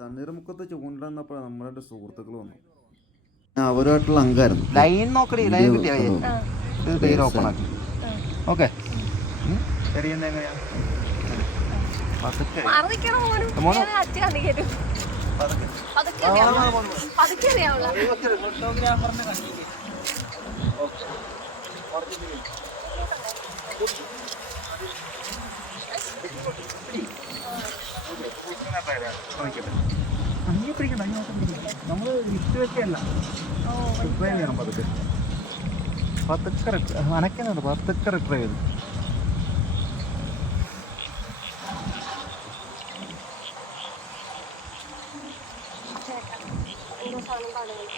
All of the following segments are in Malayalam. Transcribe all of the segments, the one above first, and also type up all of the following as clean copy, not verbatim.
തണ്ണീർമുക്കത്ത് ചൂണ്ടിലന്നപ്പോൾ നമ്മുടെ രണ്ട് സുഹൃത്തുക്കൾ വന്നു. അവരുമായിട്ടുള്ള അങ്കാരം ലൈൻ നോക്കടി, ലൈൻ കിട്ടിയ പേര് ഓപ്പൺ ആക്കി. ഓക്കെ ശരിയെന്നാ എങ്ങനെയാ അങ്ങനെ പിടിക്കണ്ട, നമ്മൾ വിറ്റ് വെക്കല്ല, ചെയ്യണം പതുക്കെ പതുക്കെ അനക്കുന്നുണ്ട്, പതുക്കെ റിട്രൈ ചെയ്തു.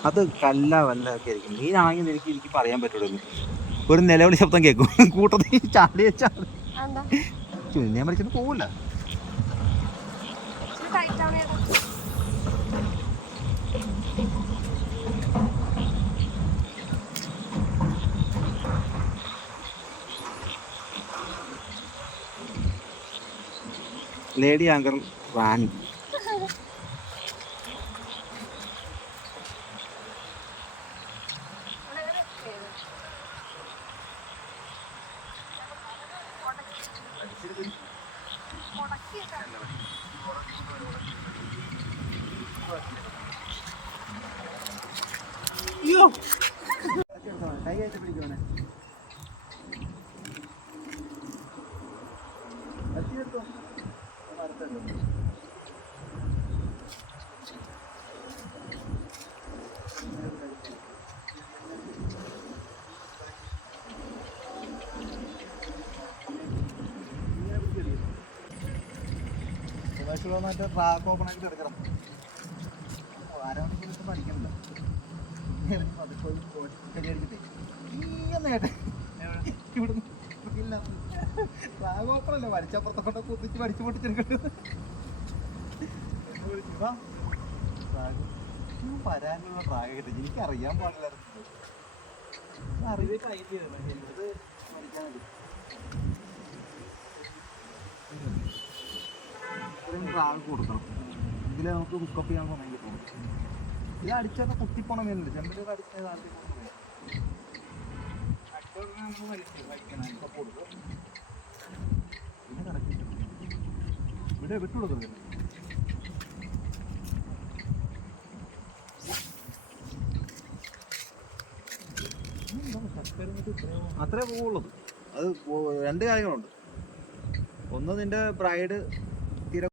അത് കല്ല വല്ല ഒക്കെ ആയിരിക്കും. മീനാണെങ്കിൽ എനിക്ക് പറയാൻ പറ്റുള്ളൂ. ഒരു നിലവിളി ശബ്ദം കേൾക്കും, കൂട്ടത്തിൽ ചാടി വെച്ചാൽ ചുഞ്ഞാൻ പഠിച്ചിട്ട് പോവില്ല. ലേഡി ആങ്കർ റാണി. അയ്യോ കൈ ആയിട്ട് പിടിക്കുവാനെ. മറ്റേ ട്രാക്ക് ഓപ്പൺ ആയിട്ട് എടുക്കണം. ആരോഗ്യം പഠിക്കണില്ല. ഇവിടുന്ന് ഇല്ല, ട്രാക്ക് ഓപ്പൺ അല്ലേ, വലിച്ചപ്പുറത്തോടെ കുത്തിച്ച് പഠിച്ചു പൊട്ടിച്ചെടുക്കേണ്ടത്. വരാനുള്ള ട്രാക്ക് കിട്ടി, എനിക്കറിയാൻ പാടില്ലായിരുന്നു. അറിവ് കഴിഞ്ഞത് പഠിക്കാൻ മതി. ട്രാക്ക് കൊടുക്കണം, എങ്കിലേ നമുക്ക് ഹുക്കപ്പ് ചെയ്യാൻ സമയം കിട്ടണം. ഇത് അടിച്ചൊക്കെ കുത്തിപ്പോണ മീനുണ്ട്, ചെമ്പലൂർ അടിച്ചത് താണ്ടി പോകുന്നത്. പിന്നെ കറക്റ്റ് ഇവിടെ വിട്ടുകൊടുക്കുന്നത് അത്രേ പോവുള്ളൂ. അത് രണ്ട് കാര്യങ്ങളുണ്ട്. ഒന്ന്, നിന്റെ ബ്രൈഡ്